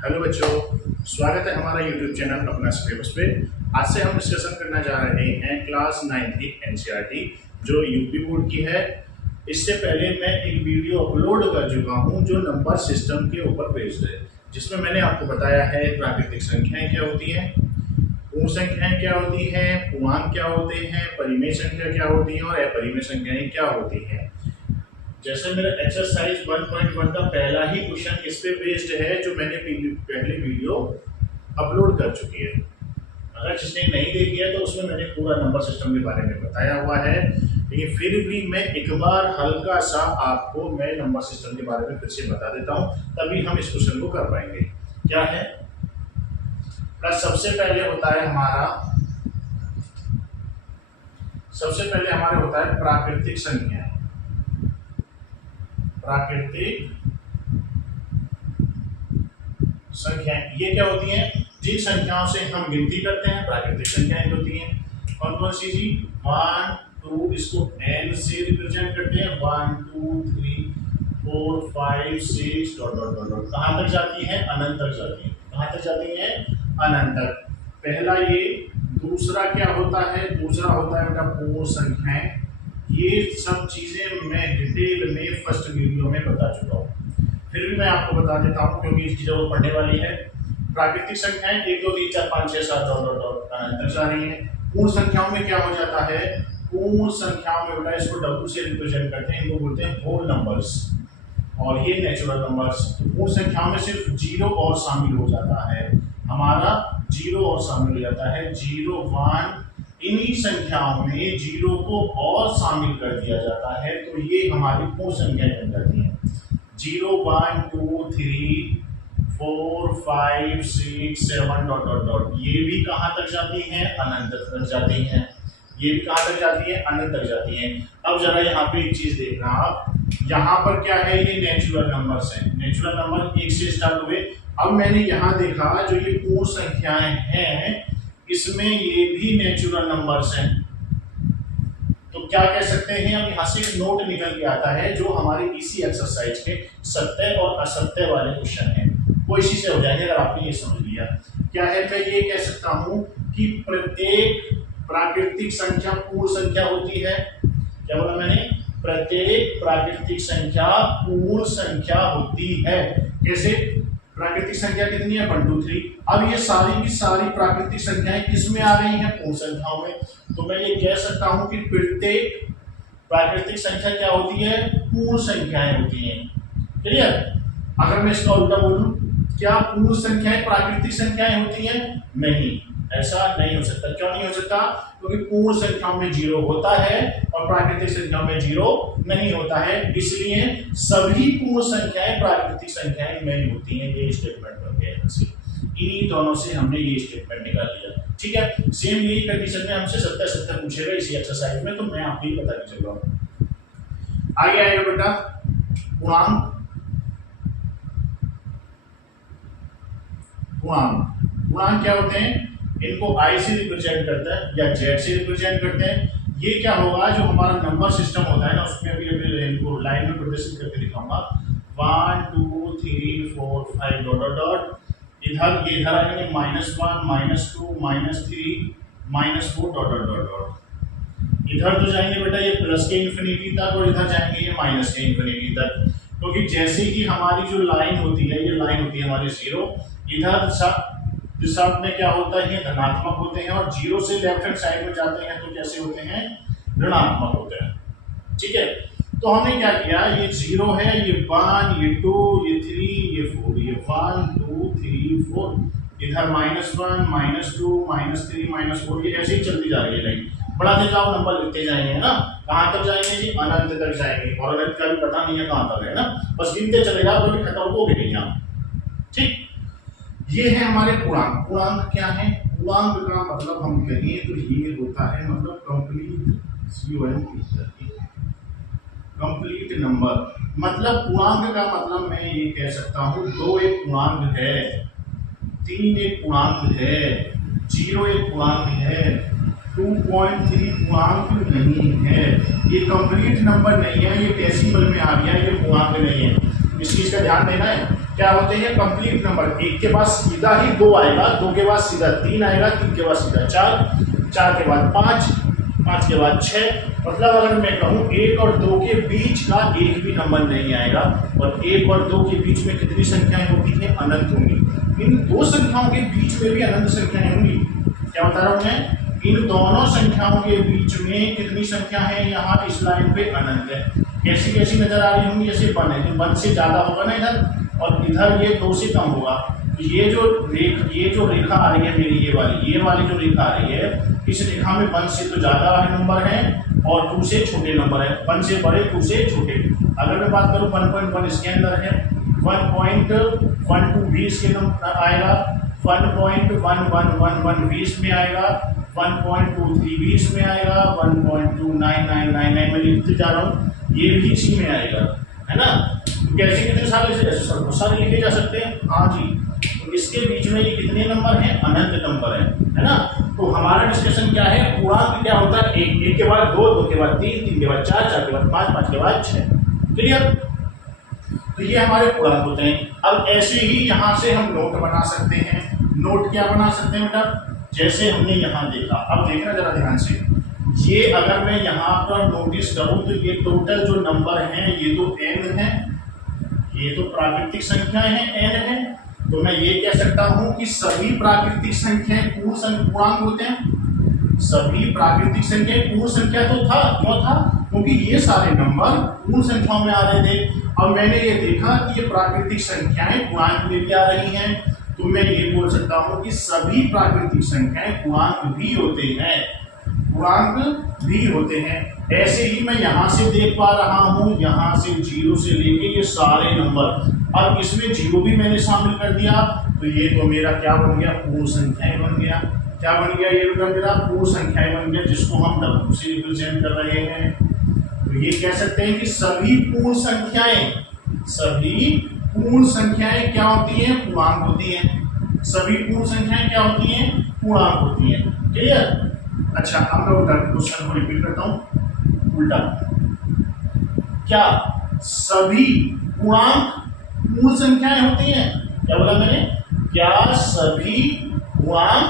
Hello बच्चों, स्वागत है हमारा यूट्यूब चैनल अपना सिलेबस पे। आज से हम डिस्कशन करना जा रहे हैं क्लास 9 की एनसीईआरटी जो यूपी बोर्ड की है। इससे पहले मैं एक वीडियो अपलोड कर चुका हूं जो नंबर सिस्टम के ऊपर बेस्ड है, जिसमें मैंने आपको बताया है प्राकृतिक संख्याएं क्या होती हैं, पूर्ण संख्याएं क्या होती हैं, पूर्णांक क्या होते हैं, परिमेय संख्या क्या होती है और अपरिमेय संख्याएं क्या होती हैं। जैसे मेरा एक्सरसाइज 1.1 का पहला ही क्वेश्चन इस पे बेस्ड है जो मैंने पहले वीडियो अपलोड कर चुकी है। अगर जिसने नहीं देखी है तो उसमें मैंने पूरा नंबर सिस्टम के बारे में बताया हुआ है, लेकिन फिर भी मैं एक बार हल्का सा आपको मैं नंबर सिस्टम के बारे में फिर से बता देता हूँ, तभी हम इस क्वेश्चन को कर पाएंगे। क्या है? सबसे पहले हमारे होता है प्राकृतिक संख्या। प्राकृतिक संख्याएं ये क्या होती हैं? जिन संख्याओं से हम गिनती करते हैं प्राकृतिक संख्याएं होती हैं। कौन कौन सी जी? 1 2, इसको n से रिप्रेजेंट करते हैं। 1 2 3 4 5 6 डॉट डॉट डॉट डॉट। कहां तक जाती है? अनंत तक जाती है। कहां तक जाती है? अनंत तक। पहला ये। दूसरा क्या होता है? दूसरा होता है बेटा पूर्ण संख्याएं। ये सब चीजें मैं डिटेल में फर्स्ट वीडियो में बता चुका हूँ, फिर भी मैं आपको बता देता हूँ क्योंकि इसकी जरूरत पड़ने वाली है। प्राकृतिक संख्याएं 1 2 3 4 5 6 7 डॉट डॉट डॉट अनंत जा रही है। पूर्ण संख्याओं में क्या हो जाता है? पूर्ण संख्याओं में बेटा इसको W से रिप्रेजेंट करते हैं, इनको बोलते हैं होल नंबर्स, और ये नेचुरल नंबर्स। पूर्ण संख्याओं में सिर्फ 0 और शामिल हो जाता है, हमारा 0 और शामिल हो जाता है। 0 1 इन्हीं संख्याओं में 0 को और शामिल कर दिया जाता है तो ये हमारी पूर्ण संख्याएं बन जाती हैं। 0 1 2 3 4 5 6 7 डॉट डॉट डॉट। ये भी कहां तक जाती हैं? अनंत तक जाती हैं। ये भी कहां तक जाती है? अनंत तक जाती हैं। अब जरा यहाँ पे एक चीज देखना आप, यहाँ पर क्या है? ये नेचुरल नंबर्स हैं। नेचुरल नंबर 1 से स्टार्ट हुए। अब मैंने यहाँ देखा जो ये पूर्ण संख्याएं हैं इसमें ये भी नेचुरल नंबर्स हैं, तो क्या कह सकते हैं? अब यहां से नोट निकल के आता है जो हमारी इसी एक्सरसाइज के सत्य और असत्य वाले क्वेश्चन हैं, वो इसी से हो जाएंगे अगर आपने ये समझ लिया। क्या है? मैं ये कह सकता हूं कि प्रत्येक प्राकृतिक संख्या पूर्ण संख्या होती है। क्या बोला मैंने? प्रत्येक प्राकृतिक संख्या पूर्ण संख्या होती है। कैसे? प्राकृतिक संख्या कितनी है? 1 2 3। अब ये सारी की सारी प्राकृतिक संख्याएं किस में आ रही हैं? पूर्ण संख्याओं में। तो मैं ये कह सकता हूं कि प्रत्येक प्राकृतिक संख्या क्या होती है? पूर्ण संख्याएं होती हैं। क्लियर? अगर मैं इसका उल्टा बोलूं, क्या पूर्ण संख्याएं प्राकृतिक संख्याएं होती हैं? नहीं, ऐसा नहीं हो सकता। क्यों नहीं हो सकता? क्योंकि पूर्ण संख्याओं में 0 होता है और प्राकृतिक संख्याओं में 0 नहीं होता है, इसलिए सभी पूर्ण संख्याएं प्राकृतिक संख्याएं नहीं होती हैं। ये स्टेटमेंट बन गया। इन्हीं दोनों से हमने ये स्टेटमेंट निकाल लिया। ठीक है, सेम यही कंडीशन में हमसे सत्य सत्य पूछेगा इसी एक्सरसाइज में, तो मैं आपको ही बता के चल रहा हूं। आगे आएगा बेटा पूर्णांक। पूर्णांक क्या होते हैं? इनको I से रिप्रेजेंट करता है या Z से रिप्रेजेंट करते हैं। ये क्या होगा? जो हमारा नंबर सिस्टम होता है ना, उसमें अभी इनको लाइन में प्रदर्शित करके दिखाऊंगा। 1 2 3 4 5 डॉट डॉट डॉट। इधर ये इधर आएंगे -1 -2 -3 -4 डॉट डॉट डॉट डॉट। इधर तो जाएंगे बेटा ये प्लस के इन्फिनिटी तक और इधर जाएंगे ये माइनस के इन्फिनिटी तक, क्योंकि जैसे कि हमारी जो लाइन होती है, ये लाइन होती है हमारी 0। इधर इस साइड में क्या होता है? धनात्मक होते हैं, और 0 से लेफ्ट हैंड साइड में जाते हैं तो कैसे होते हैं? ऋणात्मक होते हैं। ठीक है, तो हमने क्या किया? ये 0 है, ये 1, ये 2, ये 3, ये 4, ये 1 2 3 4, इधर -1 -2 -3 -4, ये ऐसे ही चलती जा रही है लाइन। बढ़ाते जाओ, नंबर लिखते जाएंगे, है ना। कहां तक जाएंगे जी? अनंत तक जाएंगे, और अनंत का भी पता नहीं है कहां तक है ना, बस गिनते चले जाओ, कभी खत्म हो भी नहीं आप। ठीक, ये है हमारे पूर्णांक। पूर्णांक क्या है? पूर्णांक का मतलब हम कहें तो ये होता है मतलब कंप्लीट नंबर। मतलब पूर्णांक का मतलब मैं ये कह सकता हूँ 2 एक पूर्णांक है, 3 एक पूर्णांक है, 0 एक पूर्णांक है, 2.3 पूर्णांक नहीं है। ये कंप्लीट नंबर नहीं है, ये डेसिमल में आ गया, ये पूर्णांक नहीं है। इस चीज का ध्यान देना है। क्या होते हैं कंप्लीट नंबर। एक के बाद सीधा ही 2 आएगा, 2 के बाद सीधा 3 आएगा, 3 के बाद सीधा 4, 4 के बाद 5, 5 के बाद 6। मतलब अगर मैं कहूँ 1 और 2 के बीच का एक भी नंबर नहीं आएगा। और 1 और 2 के बीच में कितनी संख्याएं होती हैं? अनंत होंगी। इन दो संख्याओं के बीच में भी अनंत संख्याएं होंगी। क्या बता रहा हूं मैं? इन दोनों संख्याओं के बीच में कितनी संख्या है? यहाँ इस लाइन पे अनंत है। कैसी कैसी नजर आ रही होंगी? जैसे 1 है, 1 से ज्यादा होगा ना इधर, और इधर ये 2 से कम होगा। ये जो रेखा आ रही है मेरी, ये वाली जो रेखा आ रही है, इस रेखा में 1 से तो ज्यादा वाले नंबर है और 2 से छोटे नंबर है। 1 से बड़े, 2 से छोटे। अगर मैं बात करूं 1.1 इसके अंदर है, 1.12 भी इसके नंबर आएगा, 1.11111 भी इसमें आएगा, 1.23 भी इसमें आएगा, 1.29999 में लिखते जा रहा हूँ, ये भी इसी में आएगा, है ना। तो कैसे कितने सारे ऐसे बहुत सारे लिखे जा सकते हैं। हाँ जी, तो इसके बीच में ये कितने नंबर हैं? अनंत नंबर है ना। तो हमारा डिस्कशन क्या है? पूर्णांक क्या होता है? 1 के बाद 2, 2 के बाद 3, 3 के बाद 4, 4 के बाद 5, 5 के बाद 6। क्लियर? तो ये हमारे पूर्णांक होते हैं। अब ऐसे ही यहाँ से हम नोट बना सकते हैं। नोट क्या बना सकते हैं बेटा? जैसे हमने यहाँ देखा, अब देखना जरा ध्यान से, ये अगर मैं यहाँ पर नोटिस करूँ तो ये टोटल जो नंबर हैं ये तो n है, ये तो प्राकृतिक संख्याएं हैं, n है। तो मैं ये कह सकता हूं कि सभी प्राकृतिक संख्याएं पूर्णांक होते हैं। सभी प्राकृतिक संख्याएं पूर्ण संख्या तो था, क्यों था? क्योंकि ये सारे नंबर पूर्ण संख्याओं में आ रहे थे। अब मैंने ये देखा कि ये प्राकृतिक संख्याएं पूर्णांक में भी आ रही हैं, तो मैं ये बोल सकता हूं कि सभी प्राकृतिक संख्याएं पूर्णांक भी होते हैं, पूर्णांक भी होते हैं। ऐसे ही मैं यहाँ से देख पा रहा हूँ, यहाँ से 0 से लेके ये सारे नंबर, अब इसमें 0 भी मैंने शामिल कर दिया, तो ये तो मेरा क्या बन गया? पूर्ण संख्याएं बन गया। क्या बन गया? ये बेटा मेरा पूर्ण संख्याएं बन गया, जिसको हम W से रिप्रेजेंट कर रहे हैं। तो ये कह सकते हैं कि सभी पूर्ण संख्याएं क्या होती हैं? पूर्णांक होती हैं। सभी पूर्ण संख्याएं क्या होती हैं? पूर्णांक होती हैं। क्लियर? अच्छा, अब मैं उल्टा क्वेश्चन को रिपीट करता हूं। उल्टा, क्या सभी पूर्णांक पूर्ण संख्याएं होती हैं? क्या बोला मैंने? क्या सभी पूर्णांक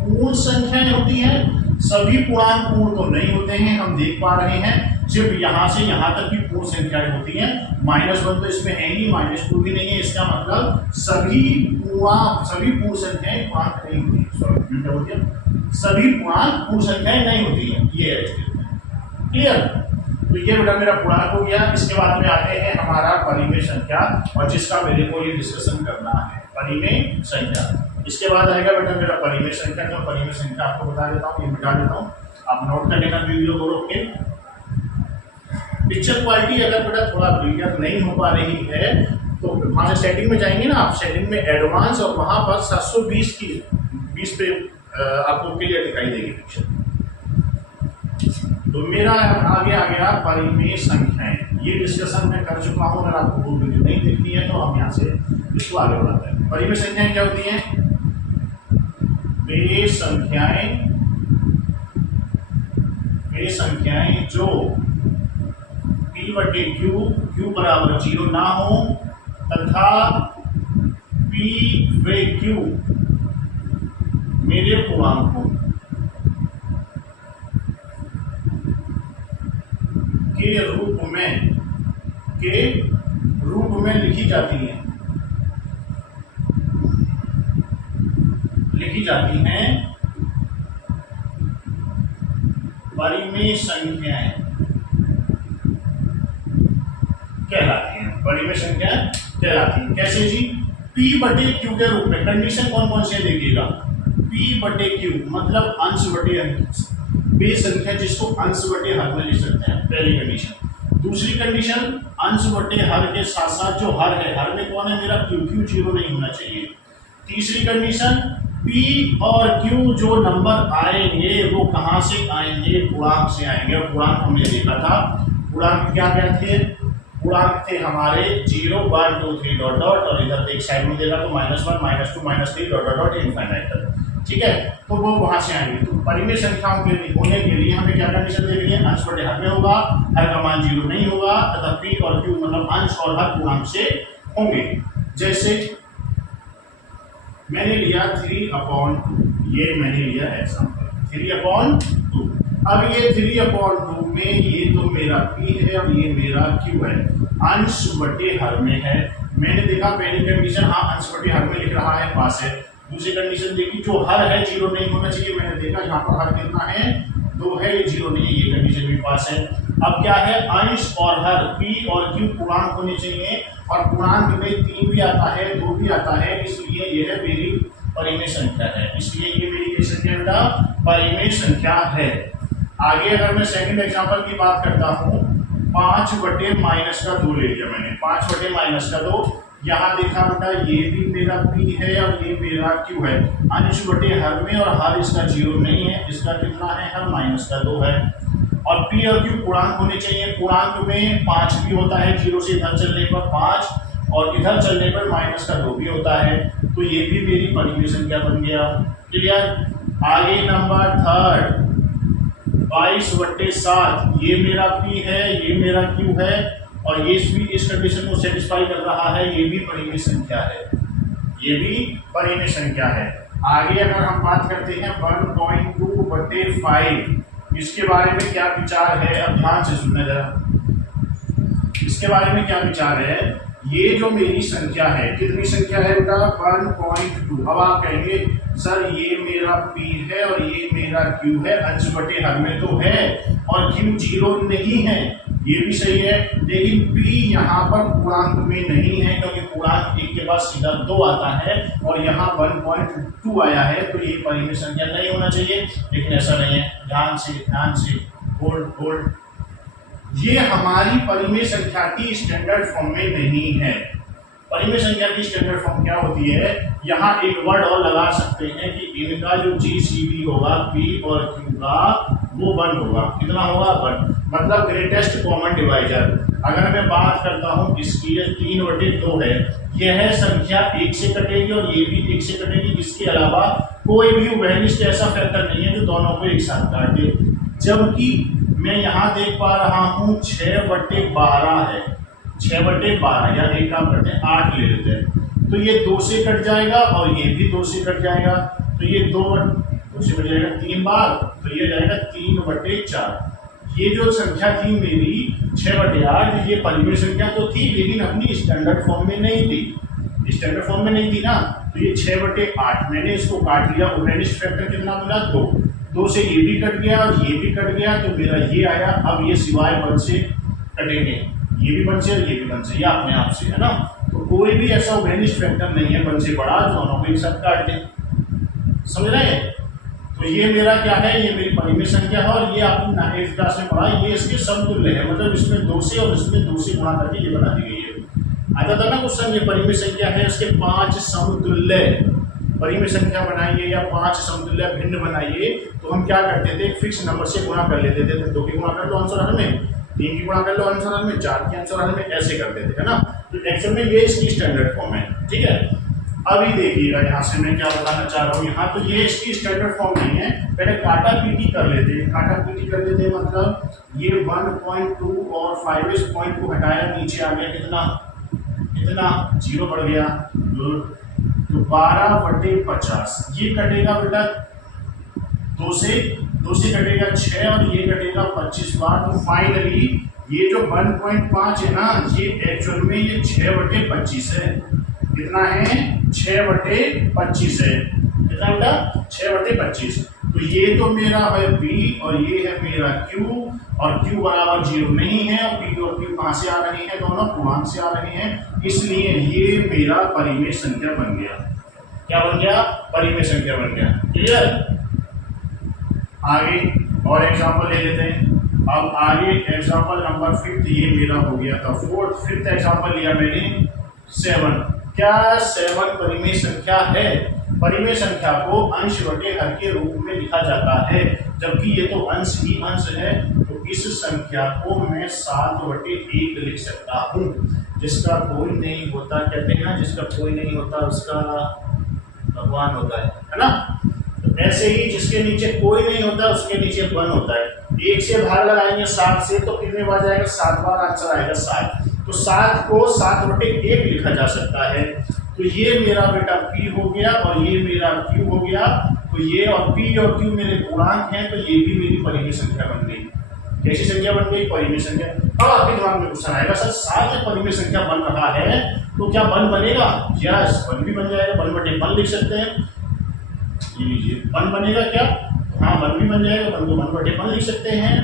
पूर्ण संख्याएं होती हैं? सभी पूर्णांक पूर्ण तो नहीं होते हैं, हम देख पा रहे हैं। सिर्फ यहां से यहां तक की पूर्ण संख्याएं होती हैं। -1 तो इसमें है ही, -2 भी नहीं है। इसका मतलब सभी पूर्ण संख्याएं पूर्णांक नहीं होती। सभी पूर्णांक पूर्ण संख्याएं नहीं होती है, ये है। क्लियर? तो ये बेटा मेरा पूर्णांक हो गया। इसके बाद में आते हैं हमारा परिमेय संख्या, और जिसका मेरे को ये डिस्कशन करना है, परिमेय संख्या। इसके बाद आएगा बेटा मेरा परिमेय संख्या। तो परिमेय संख्या आपको बता देता हूँ, ये मिटा देता हूँ, आप नोट कर लेना वीडियो को रोक के। पिक्चर क्वालिटी अगर बेटा थोड़ा क्लियर नहीं हो पा रही है तो वहाँ से सेटिंग में जाएंगे ना आप, सेटिंग में एडवांस, और वहाँ पर 720 की 20 पे आपको क्लियर दिखाई देगी पिक्चर। तो मेरा आगे आ गया परिमेय संख्याएं। ये डिस्कशन मैं कर चुका हूँ, अगर आपको वो वीडियो नहीं देखनी है तो हम यहाँ से इसको आगे बढ़ाते हैं। परिमेय संख्याएं क्या होती हैं? वे संख्याएं जो P/Q बराबर 0 ना हो, तथा P/Q मेरे पूर्णांक हो के रूप में लिखी जाती हैं परिमेय संख्याएं कहलाती हैं। परिमेय संख्या कहलाती है। कैसे जी? P/Q के रूप में। कंडीशन कौन कौन से देखिएगा? P/Q मतलब अंश बटे अंश, वे संख्या जिसको अंश बटे हर में लिख सकते हैं, पहली कंडीशन। दूसरी कंडीशन, अंश बटे हर के साथ साथ जो हर है, हर में कौन है मेरा? Q 0 नहीं होना चाहिए। तीसरी कंडीशन, P और Q जो नंबर आएंगे वो कहां से आएंगे? पूर्णांक से आएंगे। और पूर्णांक हमने देखा था, पूर्णांक क्या थे? पूर्णांक थे हमारे 0, 1, 2, 3 डॉट डॉट, और इधर एक साइड में देखा तो -1, -2, -3 डॉट डॉट डॉट इनफाइनाइट तक। ठीक है, तो वो वहां से आएंगे। तो परिमेय संख्याओं के होने के लिए हमें क्या कंडीशन देखनी है? अंश बटे हर में होगा, हर का मान 0 नहीं होगा, तथा P और Q मतलब अंश और हर पूर्णांक से होंगे। जैसे मैंने लिया 3/2, ये मैंने लिया एग्जाम्पल 3/2। अब ये 3/2 में ये तो मेरा p है और ये मेरा q है, अंश बटे हर में है। मैंने देखा पहली कंडीशन, हाँ अंश बटे हर में लिख रहा है, पास है। दूसरी कंडीशन देखी, जो हर है 0 नहीं होना चाहिए। मैंने देखा यहाँ पर हर कितना है, 2 है, ये 0 नहीं है, ये कंडीशन भी पास है। अब क्या है, अंश और हर p और q पूर्णांक होने चाहिए, और पूर्णांक में 3 भी आता है, 2 भी आता है, इसलिए यह मेरी परिमेय संख्या है। इसलिए ये मेरी क्या संख्या बेटा, परिमेय संख्या है। आगे अगर मैं सेकंड एग्जांपल की बात करता हूँ, 5/-2 ले लिया मैंने, 5/-2। यहाँ देखा बेटा, ये भी मेरा p है और ये मेरा q है, अंश बटे हर में, और हर इसका 0 नहीं है, इसका कितना है, हर -2 है। और p और q पूर्णांक होने चाहिए, पूर्णांक में 5 भी होता है, 0 से इधर चलने पर 5 और इधर चलने पर -2 भी होता है, तो ये भी मेरी परिमेय संख्या बन गया। क्लियर। आगे नंबर थर्ड, 22/7, ये मेरा p है, ये मेरा q है, और ये भी इस कंडीशन को सेटिस्फाई कर रहा है, ये भी परिमेय संख्या है, ये भी परिमेय संख्या है। आगे अगर हम बात करते हैं 1.2/5, इसके बारे में क्या विचार है, अब ध्यान से सुनना जरा। इसके बारे में क्या विचार है, ये जो मेरी संख्या है, कितनी संख्या है बेटा, 1.2। अब आप कहेंगे सर ये मेरा p है और ये मेरा q है, अंश बटे हर में तो है, और q 0 नहीं है, ये भी सही है, लेकिन p यहाँ पर पूर्णांक में नहीं है, क्योंकि पूर्णांक 1 के बाद सीधा 2 आता है, और यहाँ 1.2 आया है, तो ये परिमेय संख्या नहीं होना चाहिए, लेकिन ऐसा नहीं है। ध्यान से होल्ड, ये हमारी परिमेय संख्या की स्टैंडर्ड फॉर्म में नहीं है। परिमेय संख्या की स्टैंडर्ड फॉर्म क्या होती है, यहाँ एक वर्ड और लगा सकते हैं कि इनका जो GCD होगा p और q का, वो 1 होगा। कितना होगा, 1, मतलब ग्रेटेस्ट कॉमन डिवाइजर। अगर मैं बात करता हूँ इसकी, 3/2 है, यह संख्या 1 से कटेगी और ये भी 1 से कटेगी, इसके अलावा कोई भी वेरिएबल ऐसा फैक्टर नहीं है जो दोनों को एक साथ काटे। जबकि मैं यहाँ देख पा रहा हूँ 6/12 है, 6/12, या एक काम करते हैं 8 ले लेते हैं, तो ये 2 से कट जाएगा और ये भी 2 से कट जाएगा, तो ये 2 से कट जाएगा 3 बार, तो ये जाएगा 3/4। ये जो संख्या थी मेरी 6/8, ये परिमेय संख्या तो थी, लेकिन अपनी स्टैंडर्ड फॉर्म में नहीं थी, स्टैंडर्ड फॉर्म में नहीं थी ना, तो ये 6/8 मैंने इसको काट लिया, ओवेनिस्ट फैक्टर कितना मिला, 2 से ये भी कट गया और ये भी कट गया, तो मेरा ये आया। अब ये सिवाय 1 से कटेंगे, ये भी 1 से और ये भी 1 से, ये अपने आप से है ना, तो कोई भी ऐसा ओवेनिस्ट फैक्टर नहीं है 1 से बड़ा, दोनों को एक साथ काट दें, समझ रहे हैं। तो ये मेरा क्या है, ये मेरी परिमेय संख्या है, और ये आपने 9th क्लास में पढ़ा, ये इसके समतुल्य है, मतलब इसमें 2 से और इसमें 2 से गुणा करके ये बना दी गई है। आता था ना क्वेश्चन, ये परिमेय संख्या है, उसके 5 समतुल्य परिमेय संख्या बनाइए या 5 समतुल्य भिन्न बनाइए, तो हम क्या करते थे, फिक्स नंबर से गुणा कर लेते थे। 2 की गुणा कर लो आंसर हल में, 3 की गुणा कर लो आंसर हल में, 4 की आंसर हल में, ऐसे करते थे, है ना। तो एक्चुअल में ये इसकी स्टैंडर्ड फॉर्म है, ठीक है। अभी देखिएगा यहाँ से मैं क्या बताना चाह रहा हूँ, यहाँ तो ये इसकी स्टैंडर्ड फॉर्म नहीं है, पहले काटा पीटी कर लेते, मतलब ये 1.2 और 5 पॉइंट को हटाया, नीचे आ गया कितना 0 बढ़ गया, तो 12/50, ये कटेगा बेटा 2 से कटेगा 6 और ये कटेगा 25 बार, तो फाइनली ये जो 1.5 है ना, ये एक्चुअल में ये 6/25 है। कितना है, 6/25 है, कितना बेटा 6/25। तो ये तो मेरा है p और ये है मेरा q, और q बराबर 0 नहीं है, और p और q कहाँ से आ रही है, दोनों पूर्णांक से आ रही हैं, इसलिए ये मेरा परिमेय संख्या बन गया। क्या बन गया, परिमेय संख्या बन गया। क्लियर। आगे और एग्जांपल ले लेते हैं। अब आगे एग्जांपल नंबर 5, ये मेरा हो गया था 5th एग्जांपल लिया मैंने 7। क्या 7 परिमेय संख्या है? परिमेय संख्या को अंश बटे हर के रूप में लिखा जाता है, जबकि ये तो अंश ही अंश है, तो इस संख्या को मैं 7/1 लिख सकता हूँ। जिसका कोई नहीं होता, कहते हैं ना, जिसका कोई नहीं होता उसका भगवान होता है ना। तो ऐसे ही जिसके नीचे कोई नहीं होता उसके नीचे 1 होता है। 1 से भाग लगाएंगे 7 से, तो कितने बार जाएगा, 7 बार आंसर आएगा 7। तो 7 को 7/1 लिखा जा सकता है। तो ये मेरा बेटा p हो गया और ये मेरा q हो गया। तो ये और p और q मेरे गुणांक हैं, तो ये भी मेरी परिमेय संख्या बन गई। कैसी संख्या बन गई? परिमेय संख्या। अब आपके दिमाग में क्वेश्चन आएगा, सर 7 परिमेय संख्या बन रहा है तो क्या 1 बनेगा? यस, 1 भी बन जाएगा, 1/1 लिख सकते हैं। ये लीजिए 1 बनेगा क्या? हाँ 1 भी बन जाएगा, 1 को 1/1 लिख सकते हैं।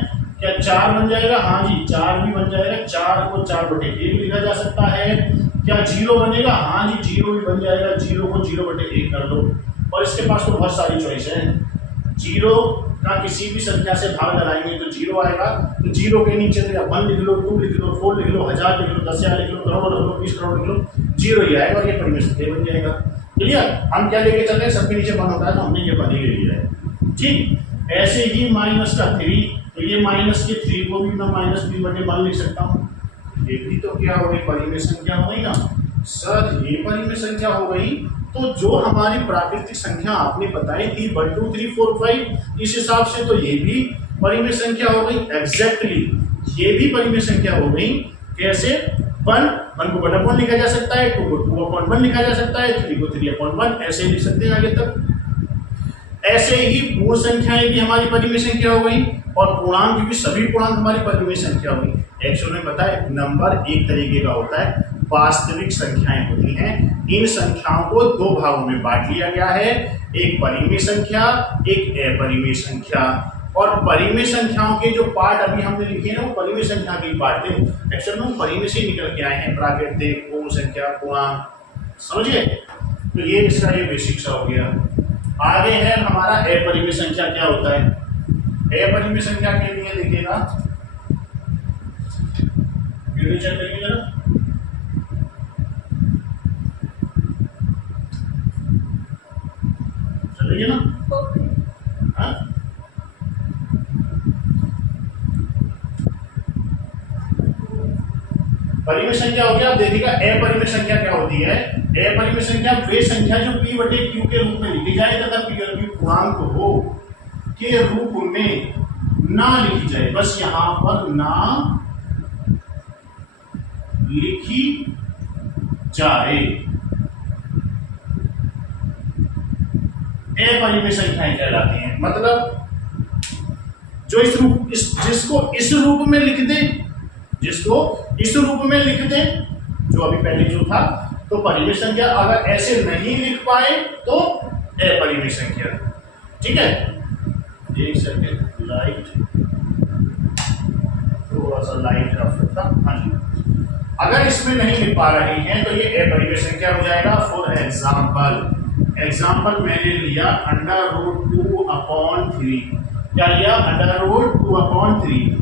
क्या 4 बन जाएगा? हाँ जी 4 भी बन जाएगा, 4 को 4/1 लिखा जा सकता है। क्या 0 बनेगा? हाँ जी 0 भी बन जाएगा, 0 को 0/1 कर दो। और इसके पास तो बहुत सारी चॉइस है। 0 का किसी भी संख्या से भाग लगाएंगे तो 0 आएगा। तो 0 के नीचे तो 1 लिख लो, 2 लिख लो, 4 लिख लो, 1000 लिख लो, 10,000 लिख लो, करोड़ लिख लो, 20 करोड़ लिख लो, 0 ही आएगा और ये परिमेय संख्या बन जाएगा। क्लियर? हम क्या लेके चलते हैं? सबके नीचे 1 होता है तो हमने ये 1 ही ले लिया है। ठीक, ऐसे ही माइनस का 3, तो ये माइनस के 3 को भी मैं -3/1 लिख सकता हूँ। ये भी तो क्या हो गई? परिमेय संख्या हो गई ना। सर ये परिमेय संख्या हो गई, तो जो हमारी प्राकृतिक संख्या आपने बताई थी 1 2 3 4 5, इस हिसाब से तो ये भी परिमेय संख्या हो गई। एग्जैक्टली ये भी परिमेय संख्या हो गई। कैसे? 1 को 1/1 लिखा जा सकता है, 2 को 2/1 लिखा जा सकता है, 3 को 3/1 ऐसे लिख सकते हैं आगे तक। ऐसे ही पूर्ण संख्याएं भी हमारी परिमेय संख्या हो गई और पूर्णांक भी, सभी पूर्णांक हमारी परिमेय संख्या हो गई। एक्चुअल में पता है नंबर एक तरीके का होता है, वास्तविक संख्याएं होती हैं। इन संख्याओं को 2 भागों में बांट लिया गया है, एक परिमेय संख्या, एक अपरिमेय संख्या। और परिमेय संख्याओं के जो पार्ट अभी हमने लिखे हैं वो परिमेय संख्या के पार्ट थे। एक्चुअल में परिमेय से निकल के आए हैं, प्राकृतिक, पूर्ण संख्या, पूर्णांक। समझिए? तो ये इसका ये बेसिक सा हो गया। आगे है हमारा अपरिमेय संख्या। क्या होता है अपरिमेय संख्या? के लिए देखिएगा, वीडियो चेक करिए जरा। चलिए ना। हाँ? परिमेय संख्या हो गया। आप देखिएगा अपरिमेय संख्या क्या होती है। अपरिमेय संख्या वे संख्या जो p/q के रूप में लिखी जाए तथा p और q पूर्णांक हो के रूप में ना लिखी जाए। बस यहां पर ना लिखी जाए, अपरिमेय संख्याएं कहलाती हैं। मतलब जो जिसको इस रूप में लिख दे, जिसको इस रूप में लिख दे, जो अभी पहले जो था, तो परिमेय संख्या। अगर ऐसे नहीं लिख पाए तो अपरिमेय संख्या। ठीक है? एक सेकंड, लाइट थोड़ा सा लाइट रफ रखता। हाँ जी, अगर इसमें नहीं लिख पा रहे हैं तो ये अपरिमेय संख्या हो जाएगा। फॉर एग्जाम्पल मैंने लिया √2/3। क्या लिया? √2/3।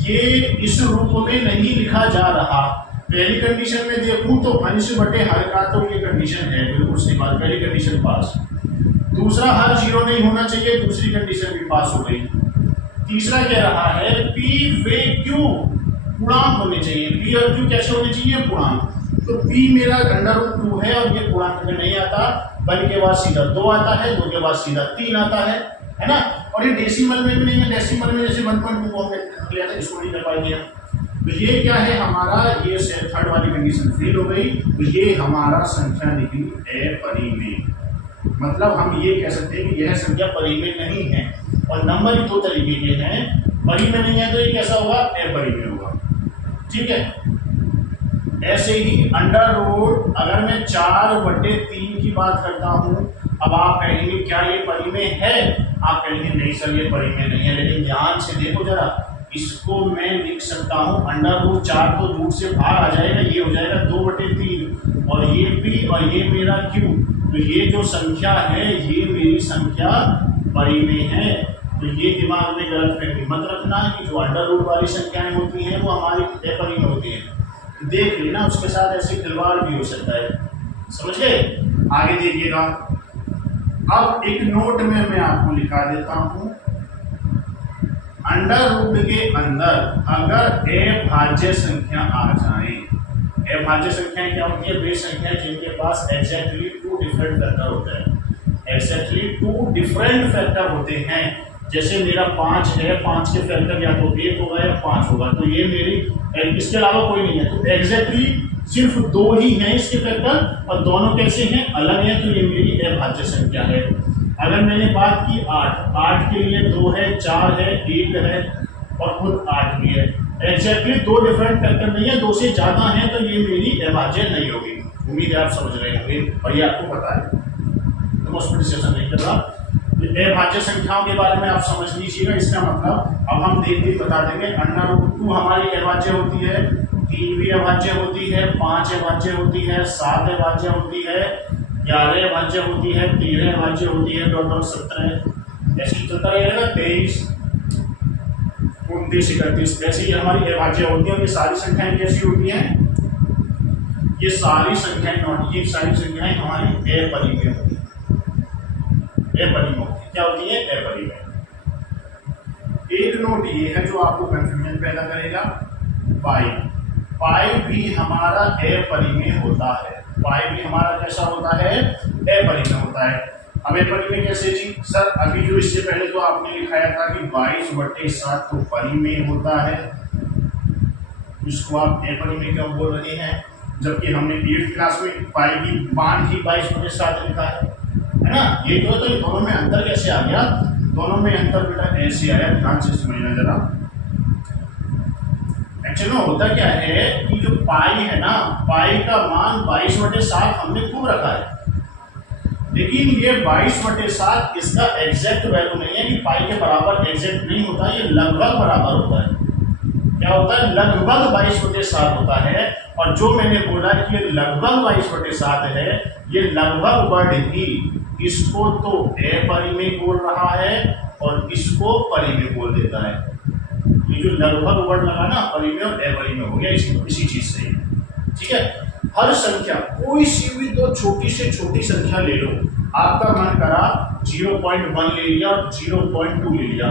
ये इस रूप में नहीं लिखा जा रहा। पहली कंडीशन में देखूं तो अंश बटे हर का, तो ये कंडीशन है, बिल्कुल सही बात, पहली कंडीशन पास। दूसरा, हर 0 नहीं होना चाहिए, दूसरी कंडीशन भी पास हो गई। तीसरा कह रहा है p वे q पूर्णांक होने चाहिए। p और q कैसे होने चाहिए? पूर्णांक। तो p मेरा √2 है और ये पूर्णांक में नहीं आता, 1 के बाद सीधा 2 आता है, 2 के बाद सीधा 3 आता है ना। और ये डेसिमल में भी नहीं है। डेसिमल में जैसे 1.2 को हमने लिया था, इसको नहीं कर पाएंगे। तो ये क्या है हमारा? ये थर्ड वाली कंडीशन फेल हो गई। तो ये हमारा संख्या निकली अपरिमेय। मतलब हम ये कह सकते हैं कि यह संख्या परिमेय नहीं है। और नंबर ही 2 तरीके के हैं, परिमेय नहीं है तो ये कैसा होगा? अपरिमेय होगा। ठीक है? ऐसे ही √, अगर मैं 4/3 की बात करता हूं, अब आप कहेंगे क्या ये परिमेय है? आप कहेंगे नहीं सर ये परिमेय नहीं है। लेकिन ध्यान से देखो जरा, इसको मैं लिख सकता हूं √4 तो रूट से बाहर आ जाएगा, ये हो जाएगा 2/3 और ये p और ये मेरा q। तो ये जो संख्या है ये मेरी संख्या परिमेय है। तो ये दिमाग में गलत फहमी मत रखना कि जो √, वाली संख्याएं होती हैं वो हमारी अपरिमेय होती हैं। देख लेना उसके साथ ऐसे खिलवाड़ भी हो सकता है। समझ गए? आगे देखिएगा। अब एक नोट में मैं आपको लिखा देता हूं, √, के अंदर अगर अभाज्य संख्या आ जाए। अभाज्य संख्याएं क्या होती है? वे संख्या जिनके पास एग्जैक्टली 2 डिफरेंट फैक्टर होते हैं। एग्जैक्टली 2 डिफरेंट फैक्टर होते हैं। जैसे मेरा 5 है, 5 के फैक्टर या तो 1 होगा या 5 होगा, तो ये मेरी, इसके अलावा कोई नहीं है, तो एग्जैक्टली सिर्फ 2 ही हैं इसके फैक्टर और दोनों कैसे हैं, अलग हैं, तो ये मेरी अभाज्य संख्या है। अगर मैंने बात की 8 के लिए 2 है, 4 है, 1 है और खुद 8 भी है, एग्जैक्टली 2 डिफरेंट फैक्टर नहीं है, 2 से ज्यादा है, तो ये मेरी अभाज्य नहीं होगी। उम्मीद है आप समझ रहे होंगे और ये आपको पता है, तो मैं उसमें डिस्कशन नहीं कर रहा। अभाज्य संख्याओं के बारे में आप समझ लीजिएगा। इसका मतलब अब हम देख के बता देंगे। √2 हमारी अभाज्य होती है, 3 भी अभाज्य होती है, 5 अभाज्य होती है, 7 अभाज्य होती है, 11 अभाज्य होती है, 13 अभाज्य होती है, 17 ऐसे चलता रहेगा, 23, 29, 31 ऐसे ये हमारी अभाज्य होती है। ये सारी संख्याएं कैसी होती हैं, ये सारी संख्याएं हमारी अपरिमेय होती है। अपरिमेय क्या होती है, अपरिमेय। एक नोट ये है जो आपको कंफ्यूजन पैदा करेगा, पाई भी हमारा अपरिमेय होता है। पाई भी हमारा कैसा होता है, अपरिमेय होता है। अब अपरिमेय कैसे जी सर, अभी जो इससे पहले तो आपने लिखाया था कि 22/7 तो परिमेय होता है, इसको आप अपरिमेय क्यों बोल रहे हैं, जबकि हमने 8th क्लास में पाई की मान ही 22/7 लिखा है ना। ये तो दोनों में अंतर कैसे आ गया, दोनों में अंतर बेटा ऐसे आया, ध्यान से समझना जरा। एक्चुअली होता क्या है कि जो पाई है ना, पाई का मान 22/7 हमने खूब रखा है, लेकिन ये 22/7 इसका एग्जैक्ट वैल्यू नहीं है कि पाई के बराबर एग्जैक्ट नहीं होता, ये लगभग बराबर होता है। क्या होता है, लगभग 22/7 होता है। और जो मैंने बोला कि ये लगभग 22/7 है, ये लगभग वर्ड ही इसको तो अपरिमेय बोल रहा है और इसको परिमेय बोल देता है। ये जो लगभग वर्ड लगा ना, परिमेय और अपरिमेय हो गया इसी चीज से, ठीक है। हर संख्या कोई सी भी दो छोटी से छोटी संख्या ले लो, आपका मन करा 0.1 ले लिया और 0.2 ले लिया,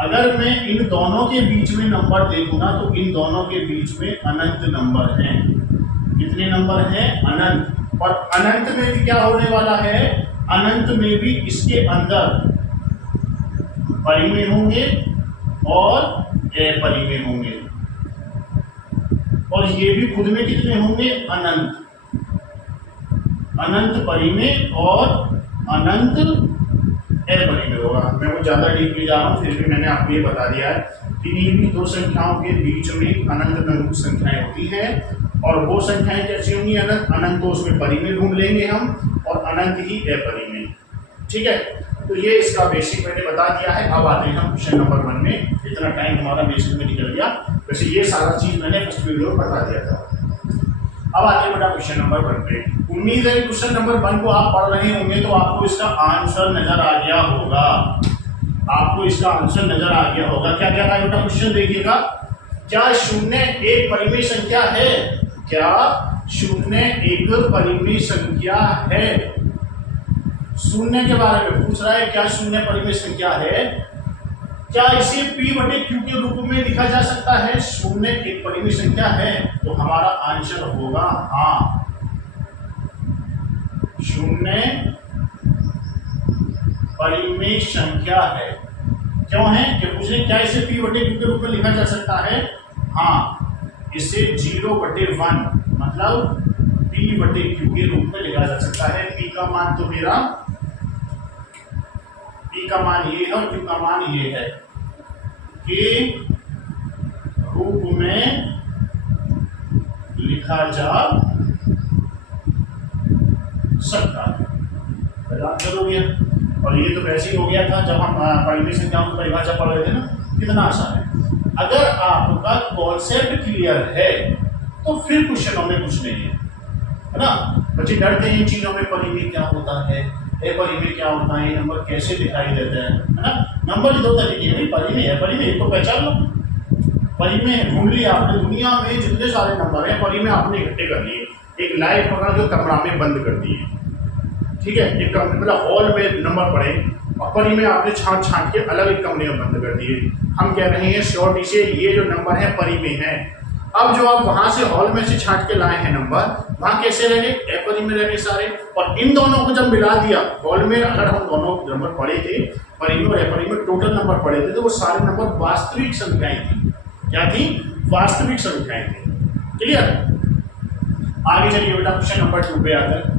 अगर मैं इन दोनों के बीच में नंबर देखूंगा तो इन दोनों के बीच में अनंत नंबर हैं। कितने नंबर हैं, अनंत। और अनंत में भी क्या होने वाला है, अनंत में भी इसके अंदर परिमेय होंगे और अपरिमेय होंगे, और ये भी खुद में कितने होंगे, अनंत। अनंत परिमेय और अनंत अपरिमेय होगा। मैं वो ज्यादा डीपली जा रहा हूँ, फिर भी मैंने आपको ये बता दिया है कि इन भी दो संख्याओं के बीच में अनंत संख्याएं होती हैं, और वो संख्याएं कैसी होंगी, अनंत। अनंत तो उसमें परिमेय ढूंढ लेंगे हम, और अनंत ही अपरिमेय, ठीक है। तो ये इसका बेसिक मैंने बता दिया है। अब आते हैं हम क्वेश्चन नंबर 1 में। इतना टाइम हमारा बेसिक में निकल गया, वैसे ये सारा चीज मैंने फर्स्ट वीडियो में बता दिया था। अब आते हैं बेटा क्वेश्चन नंबर 1 पे। उम्मीद है क्वेश्चन नंबर 1 को आप पढ़ रहे होंगे तो आपको इसका आंसर नजर आ गया होगा। आपको इसका आंसर नजर आ गया होगा। क्या क्या है बेटा, क्वेश्चन देखिएगा। क्या 0 एक परिमेय संख्या है? क्या 0 एक परिमेय संख्या है? 0 के बारे में पूछ रहा है, क्या 0 परिमेय संख्या है? क्या इसे P/Q के रूप में लिखा जा सकता है? 0 एक परिमेय संख्या है, तो हमारा आंसर होगा हाँ, 0 परिमेय संख्या है। क्यों है कि पूछे क्या इसे P/Q के रूप में लिखा जा सकता है? हाँ, इसे 0/1 मतलब P/Q के रूप में लिखा जा सकता है। P का मान तो मेरा, P का मान ये है और Q का मान ये है, के रूप में लिखा जा सकता है। आंसर हो गया। और ये तो वैसे ही हो गया था जब हम परिमेय संख्याओं की परिभाषा पढ़ रहे थे ना, कितना आसान है। अगर आपका कॉन्सेप्ट क्लियर है तो फिर क्वेश्चनों में कुछ नहीं है ना। बच्चे डरते हैं इन चीजों में, परिमेय क्या होता है, अपरिमेय क्या होता है, नंबर कैसे दिखाई देते हैं, है ना। नंबर की 2 तरीके हैं, परिमेय है, परिमेय तो पहचान लो। परिमेय ढूंढ लिया आपने, दुनिया में जितने सारे नंबर हैं परिमेय आपने इकट्ठे कर लिए, एक लाइट पकड़ के कमरा में बंद कर दिए, ठीक है। एक मतलब हॉल में नंबर पड़े और परिमेय आपने छांट छांट के अलग एक कमरे में बंद कर दिए। हम कह रहे हैं श्योरिटी से ये जो नंबर है परिमेय है। अब जो आप वहां से हॉल में से छांट के लाए हैं नंबर, वहां कैसे रहे, अपरिमेय रहे सारे। और इन दोनों को जब मिला दिया, हॉल में अगर हम दोनों नंबर पढ़े थे परिमेय और अपरिमेय टोटल नंबर पढ़े थे, तो वो सारे नंबर वास्तविक संख्याएं थी। क्या थी? वास्तविक संख्याएं थी। क्लियर? आगे चलिए बेटा, क्वेश्चन नंबर 2 पे आते हैं।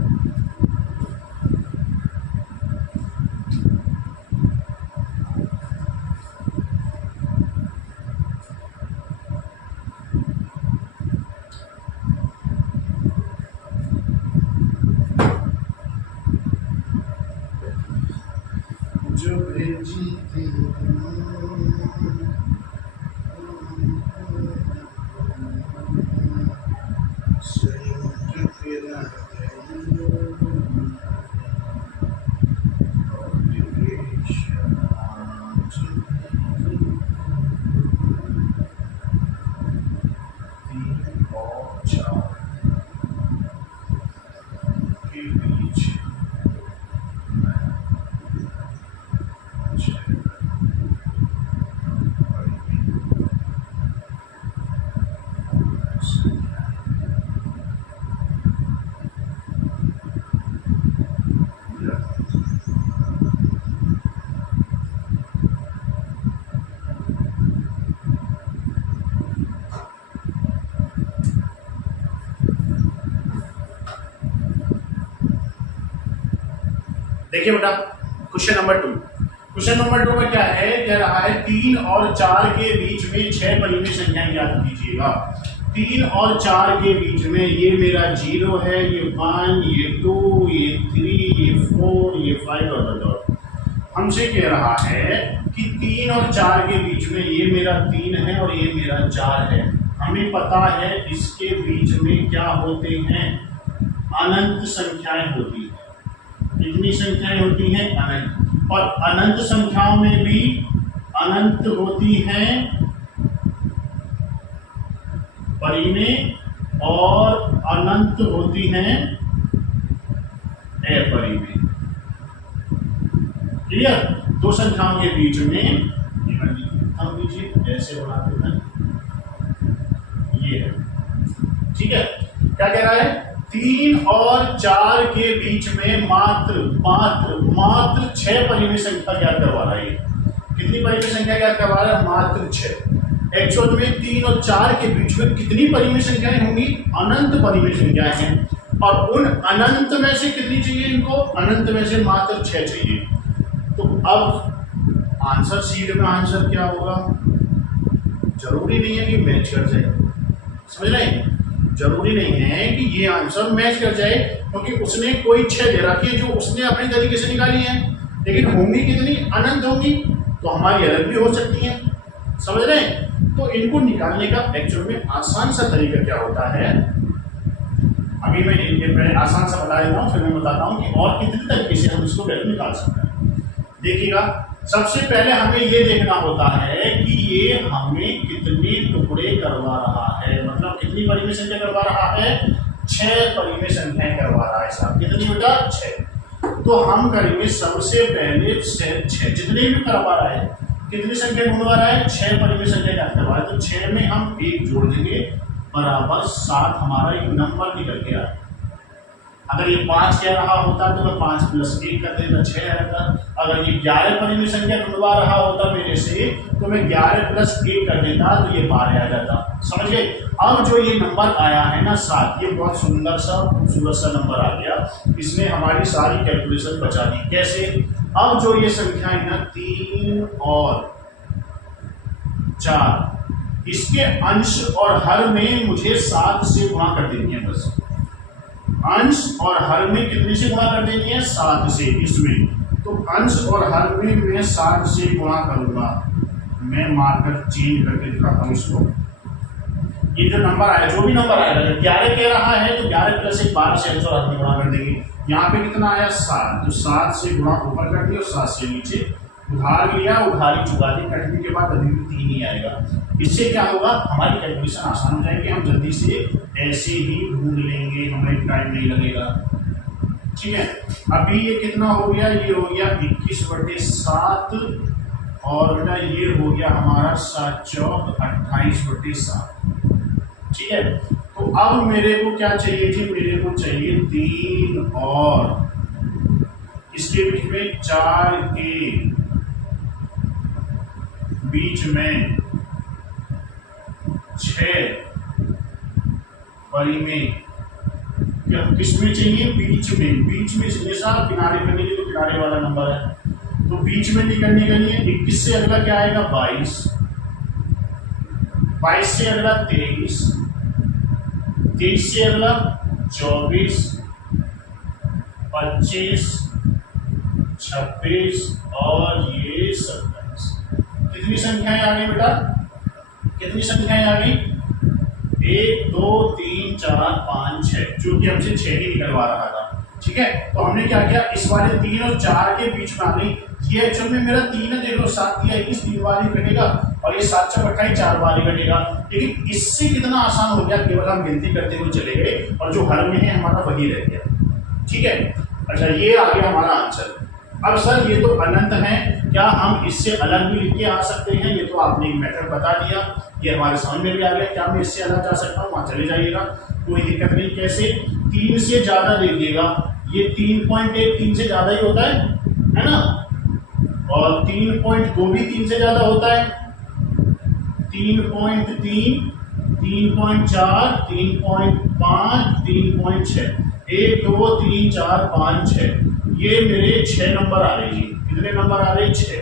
जो भेजी देखिए बेटा, क्वेश्चन नंबर 2। क्वेश्चन नंबर 2 में क्या है, कह रहा है 3 और 4 के बीच में 6 परिमेय संख्याएं ज्ञात कीजिएगा। 3 और 4 के बीच में ये मेरा 0 है, ये 1, ये 2, ये 3, ये 4, ये 5 और हमसे कह रहा है कि 3 और 4 के बीच में ये मेरा 3 है और ये मेरा 4 है। हमें पता है इसके बीच में क्या होते हैं, अनंत संख्याएं होती हैं। कितनी संख्याएं होती हैं? अनंत। और अनंत संख्याओं में भी अनंत होती हैं परिमेय और अनंत होती हैं अपरिमेय। क्लियर? दो संख्याओं के बीच में हम लीजिए ऐसे बना देते हैं, ये है। ठीक है, क्या कह रहा है? 3 और 4 के बीच में मात्र 6 परिमेय संख्या ज्ञात करवा रहा है। कितनी परिमेय संख्या ज्ञात करवा रहा है? मात्र 6। एक्चुअल में 3 और 4 के बीच में कितनी परिमेय संख्याएं होंगी? अनंत परिमेय संख्याएं हैं। और उन अनंत में से कितनी चाहिए इनको? अनंत में से मात्र 6 चाहिए। तो अब आंसर सीट में आंसर क्या होगा? जरूरी नहीं है कि मैच कर जाए, समझ रहे हैं? जरूरी नहीं है कि ये आंसर मैच कर जाए, क्योंकि उसने कोई 6 दे रखी है जो उसने अपने तरीके से निकाली है, लेकिन होंगी कितनी? अनंत होंगी, तो हमारी अलग भी हो सकती हैं। समझ रहे हैं? तो इनको निकालने का एक्चुअल में आसान सा तरीका क्या होता है, अभी मैं ये आसान सा बता देता हूँ, फिर मैं बताता हूँ कि और कितने तरीके से हम इसको वैल्यू निकाल सकते हैं। देखिएगा, सबसे पहले हमें ये देखना होता है कि ये हमें कितने टुकड़े करवा रहा है, मतलब कितनी परिमेय संख्या करवा रहा है? 6 परिमेय संख्याएं करवा रहा है साहब। कितनी बेटा? 6। तो हम करेंगे सबसे पहले 6 जितने भी करवा रहा है, कितनी संख्या ढूंढवा रहा है? 6 परिमेय संख्या ज्ञात करवा रहा है। तो 6 में हम 1 जोड़ देंगे, बराबर 7 हमारा एक नंबर निकल गया। अगर ये 5 कह रहा होता तो मैं 5 + 1 कर देता, 6 रहता। अगर ये 11 परिमेय संख्या ढूंढवा रहा होता मेरे से, तो मैं 11 + 1 कर देता, तो ये 12 आ जाता। समझ गए? अब जो ये नंबर आया है ना 7, ये बहुत सुंदर सा खूबसूरत सा नंबर आ गया। इसने हमारी सारी कैलकुलेशन बचा दी। कैसे? अब जो ये संख्या है ना 3 और 4, इसके अंश और हर में मुझे 7 से गुणा कर देनी है। बस अंश और हर में कितने से गुणा कर देनी है? 7 से। इसमें तो अंश और हर में मैं 7 से गुणा करूंगा। मैं मार्कर चेंज करके दिखाता हूं इसको। ये जो नंबर आया, जो भी नंबर आएगा, 11 कह रहा है तो 11 + 1 12 से अंश और हर में गुणा कर देंगे। यहाँ पे कितना आया? 7। तो 7 से गुणा ऊपर कर दिया और 7 से नीचे उधार लिया, उधारी चुका दी, कटने के बाद अभी भी 3 ही आएगा। इससे क्या होगा? हमारी कैलकुलेशन आसान हो जाएगी, हम जल्दी से ऐसे ही ढूंढ लेंगे, हमें टाइम नहीं लगेगा। ठीक है, अभी ये कितना हो गया? ये हो गया 21/7 और बेटा ये हो गया हमारा 7 चौक 28/7। ठीक है, तो अब मेरे को क्या चाहिए थी? मेरे को चाहिए 3 और इसके बीच में 4 के बीच में 6 परिमेय, क्या किसमें चाहिए? बीच में। बीच में चाहिए साहब, किनारे पे नहीं, तो किनारे वाला नंबर है, तो बीच में निकलने के लिए 21 से अगला क्या आएगा? 22, 22 से अगला 23, 23 से अगला 24, 25, 26 और ये 27। कितनी संख्याएं आ गई बेटा? कितनी संख्याएं आ गई? 1 2 3 4 5 6, जो कि हमसे 6 ही निकलवा रहा था। ठीक है, तो हमने क्या किया, इस वाले 3 और 4 के बीच में आ गई। ये एक्चुअल में मेरा 3 है, देख लो 7 या 21 3 बार ही कटेगा, और ये 7 4 28 4 बार ही कटेगा। लेकिन इससे कितना आसान हो गया, केवल हम गिनती करते हुए चले गए और जो हर में है हमारा वही रह गया। ठीक है, अच्छा ये आ गया हमारा आंसर। अब सर ये तो अनंत है, क्या हम इससे अलग भी लिख के आ सकते हैं? ये तो आपने एक मेथड बता दिया, ये हमारे समझ में भी आ गया। क्या मैं इससे अलग जा सकता हूँ? वहां चले जाइएगा, कोई दिक्कत नहीं। कैसे? 3 से ज्यादा देखिएगा, ये 3.1 3 से ज्यादा ही होता है ना, और 3.2 भी 3 से ज्यादा होता है, 3.3 3.4 3.5 3.6, 1 2 3 4 5 6, ये मेरे 6 नंबर आ रहे हैं। कितने नंबर आ रहे हैं? 6।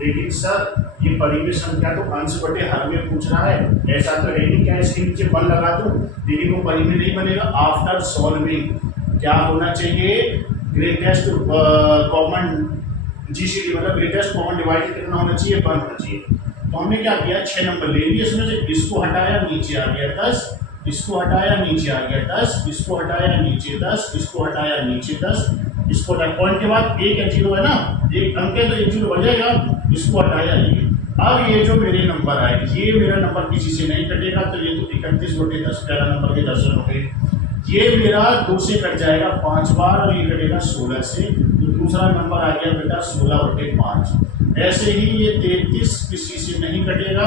लेकिन सर ये परिमेय संख्या तो अंश बटे हर में पूछ रहा है, ऐसा तो है नहीं क्या इसके नीचे 1 लगा दूं, लेकिन वो परिमेय नहीं बनेगा। आफ्टर सॉल्विंग क्या होना चाहिए? ग्रेटेस्ट कॉमन जीसीडी, मतलब ग्रेटेस्ट कॉमन डिवाइडर कितना होना चाहिए? 1 होना चाहिए। तो हमने क्या किया, 6 नंबर ले लिए, इसमें से इसको हटाया, नीचे आ गया 10, इसको हटाया, नीचे आ गया 10, इसको हटाया, नीचे 10, इसको हटाया, नीचे 10, इसको पॉइंट के बाद एक जीरो है ना, एक अंक है तो एक जीरो बढ़ जाएगा, इसको हटाया ये। अब ये जो मेरे नंबर आए, ये मेरा नंबर किसी से नहीं कटेगा, तो ये तो 31 बटे 10 पहला नंबर के 10 हो गए। ये मेरा 2 से कट जाएगा 5 बार, और ये कटेगा 16 से, तो दूसरा नंबर आ गया बेटा 16 बटे 5। ऐसे ही ये 33 किसी से नहीं कटेगा,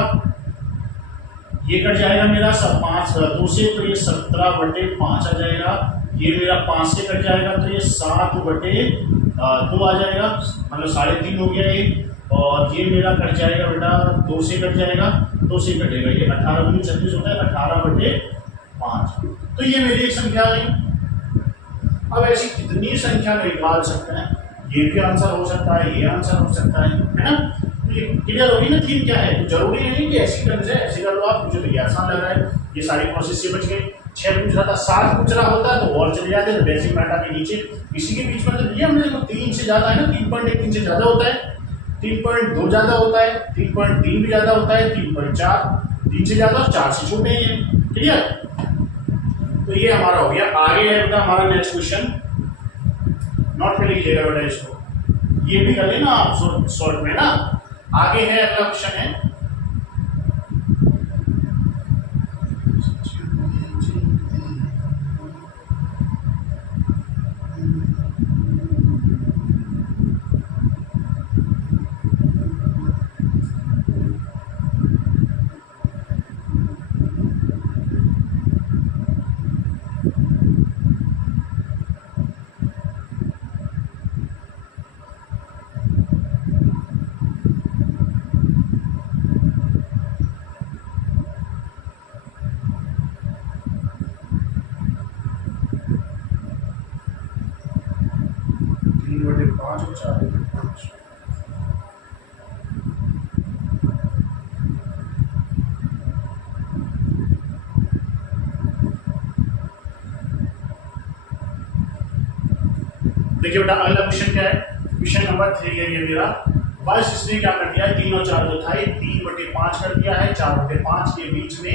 ये कट जाएगा मेरा 5 2 से, तो ये 17 बटे 5 आ जाएगा। ये मेरा 5 से कट जाएगा, तो ये 7 बटे 2 आ जाएगा, मतलब 3.5 हो गया ये। और ये मेरा कट जाएगा बेटा 2 से कट जाएगा, 2 से कटेगा, ये 18 दूनी 36 होता है, 18 बटे 5। तो ये मेरी एक संख्या आई। अब ऐसी कितनी संख्या निकाल सकते हैं? ये भी आंसर हो सकता है, ये आंसर हो सकता है ना। तो ये क्लियर होगी ना थीम क्या है? तो जरूरी नहीं कि ऐसी कर जाए, ऐसी कर लो आप, मुझे तो ये आसान लग रहा है। ये सारी प्रोसेस से बच गए। 6 पूछ रहा था, 7 पूछ रहा होता है तो और चले जाते हैं बेसिक डाटा के नीचे। इसी के बीच में तो ये हमने 3 से ज्यादा है ना, 3.1 3 से ज्यादा होता है, 3.2 ज्यादा होता है, 3.3 भी ज्यादा होता है, 3.4 3 से ज्यादा और 4 से छोटे हैं। क्लियर? तो ये हमारा हो गया। आगे है बेटा हमारा नेक्स्ट क्वेश्चन, नोट कर लीजिएगा बेटा इसको, ये भी कर लेना आप शॉर्ट में ना। आगे है अगला क्वेश्चन है, देखिए बेटा अगला क्वेश्चन क्या है? क्वेश्चन नंबर 3 है ये मेरा। बस इसने क्या कर दिया है, 3 और 4 जो था 3 बटे 5 कर दिया है। 4 बटे 5 के बीच में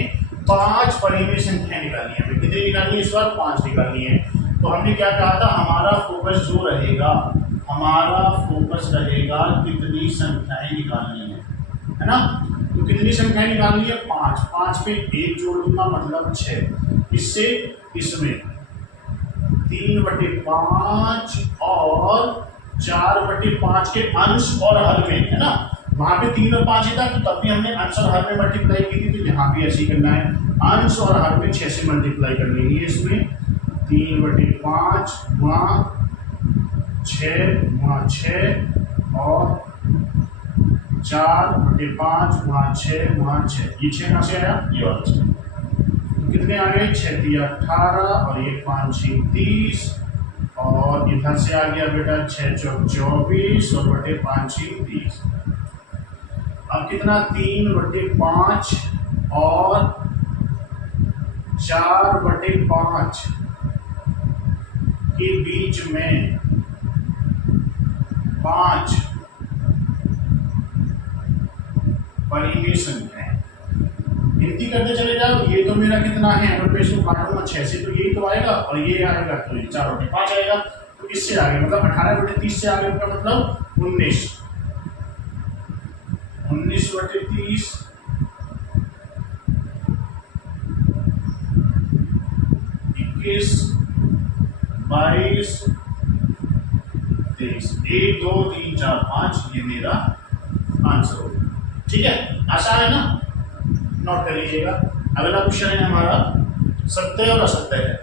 5 परिमेय संख्या निकालनी है। हमें कितनी निकालनी है इस बार? 5 निकालनी है। तो हमने क्या कहा था, हमारा फोकस जो रहेगा, हमारा फोकस रहेगा कितनी संख्याएं निकालनी है ना। तो कितनी संख्याएं निकालनी है? 5। 5 पे 1 जोड़ दूंगा मतलब 6। इससे इसमें 3 बटे 5 और 4 बटे 5 के अंश और हर में, है ना। वहां पे 3 और 5 ही था, तो तब भी हमने अंश और हर में मल्टीप्लाई की थी, तो यहाँ भी ऐसे ही करना है। अंश और हर में 6 से मल्टीप्लाई कर लेंगे। इसमें 3 बटे 5 गुणा 6 और 4/5, वहाँ 6, वहाँ 6, ये 6 कहाँ से आया, ये वाला 6, तो कितने आ गए, 6 3 18 और 1 5 6 30, और इधर से आ गया बेटा 6 4 24 और बटे 5 6 30। अब कितना, 3/5 और 4/5 के बीच में 5 परिमेय संख्याएं, गिनती करते चले जाओ। ये तो मेरा कितना है, अगर मैं इसको काटूंगा 6 से तो यही तो आएगा, और ये आएगा तो ये 4/5 आएगा। तो इससे आगे मतलब 18/30 से आगे का मतलब 19, 19/30, 21, 22, 23, 1 2 3 4 5, ये मेरा आंसर होगा। ठीक है, आसान है ना, नोट कर लीजिएगा। अगला क्वेश्चन है हमारा सत्य और असत्य है।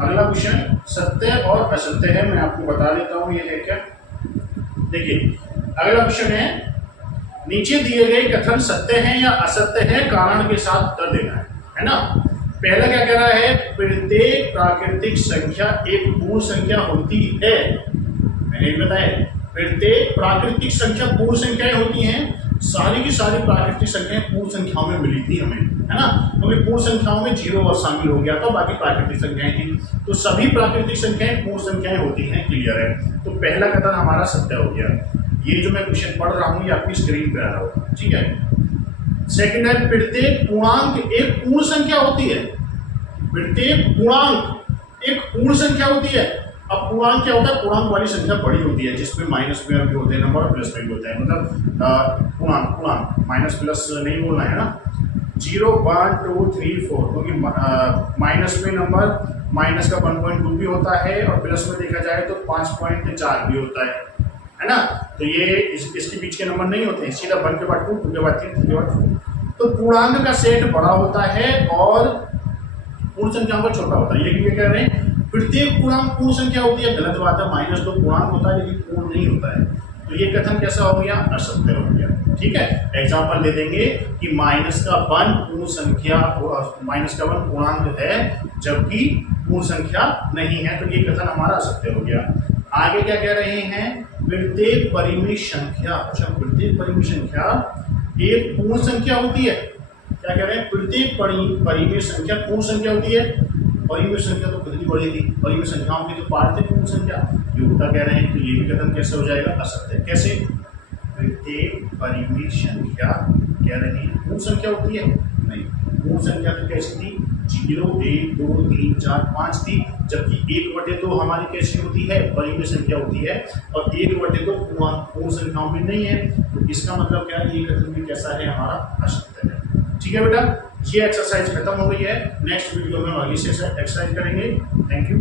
अगला क्वेश्चन सत्य और असत्य है, मैं आपको बता देता हूं ये है क्या। देखिए अगला क्वेश्चन है, नीचे दिए गए कथन सत्य है या असत्य है, कारण के साथ उत्तर देना है ना। पहला क्या कह रहा है, प्रत्येक प्राकृतिक संख्या एक पूर्ण संख्या होती है। मैंने बताया प्रत्येक प्राकृतिक संख्या पूर्ण संख्याएं होती हैं। सारी की सारी प्राकृतिक संख्याएं पूर्ण संख्याओं में मिली थी हमें, है ना, क्योंकि पूर्ण संख्याओं में 0 और शामिल हो गया था, बाकी प्राकृतिक संख्याएं थी, तो सभी प्राकृतिक संख्याएं पूर्ण संख्याएं होती हैं। क्लियर है, तो पहला कथन हमारा सत्य हो गया। ये जो मैं क्वेश्चन पढ़ रहा हूँ ये आपकी स्क्रीन पे आ रहा होगा, ठीक है। सेकंड है, प्रत्येक पूर्णांक एक पूर्ण संख्या होती है। प्रत्येक पूर्णांक एक पूर्ण संख्या होती है। अब पूर्णांक क्या होता है, पूर्णांक वाली संख्या बड़ी होती है, जिसमें माइनस में भी होते हैं नंबर और प्लस में भी होते हैं, मतलब पूर्णांक माइनस प्लस नहीं बोलना है ना। 0 1 2 3 4, क्योंकि माइनस में नंबर माइनस का 1.2 भी होता है और प्लस में देखा जाए तो 5.4 भी होता है ना। तो ये इसके बीच के नंबर नहीं होते हैं, सीधा 1 के बाद 2, 2 के बाद 3, 3 के बाद 4। तो पूर्णांक का सेट बड़ा होता है और पूर्ण संख्याओं का छोटा होता है। ये कह रहे हैं प्रत्येक पूर्णांक पूर्ण संख्या होती है, गलत बात है। -2 पूर्णांक होता है लेकिन पूर्ण नहीं होता है। तो ये कथन कैसा हो गया, असत्य हो गया। ठीक है, एग्जांपल दे देंगे कि -1 पूर्ण संख्या, -1 पूर्णांक है जबकि पूर्ण संख्या नहीं है, तो ये कथन हमारा असत्य हो गया। आगे क्या कह रहे हैं, प्रत्येक परिमेय संख्या, अच्छा प्रत्येक परिमेय संख्या एक पूर्ण संख्या होती है। क्या कह रहे हैं, प्रत्येक परिमेय संख्या पूर्ण संख्या होती है। परिमेय संख्या तो कितनी बड़ी थी, परिमेय संख्याओं की तो पार्ट थे पूर्ण संख्या, ये उल्टा कह रहे हैं। तो ये भी कथन कैसे हो जाएगा, असत्य। कैसे, प्रत्येक परिमेय संख्या कह रहे हैं पूर्ण संख्या होती है, नहीं। पूर्ण संख्या तो कैसी थी, 0 1 2 3 4 5 थी, जबकि 1/2 हमारी कैसी होती है, परिमेय संख्या होती है, और 1/2 पूर्ण संख्याओं में नहीं है। तो इसका मतलब क्या है, ये कथन भी कैसा है, हमारा असत्य है। ठीक है बेटा, ये एक्सरसाइज खत्म हो गई है। नेक्स्ट वीडियो में हम अगली से एक्सरसाइज करेंगे। Thank you.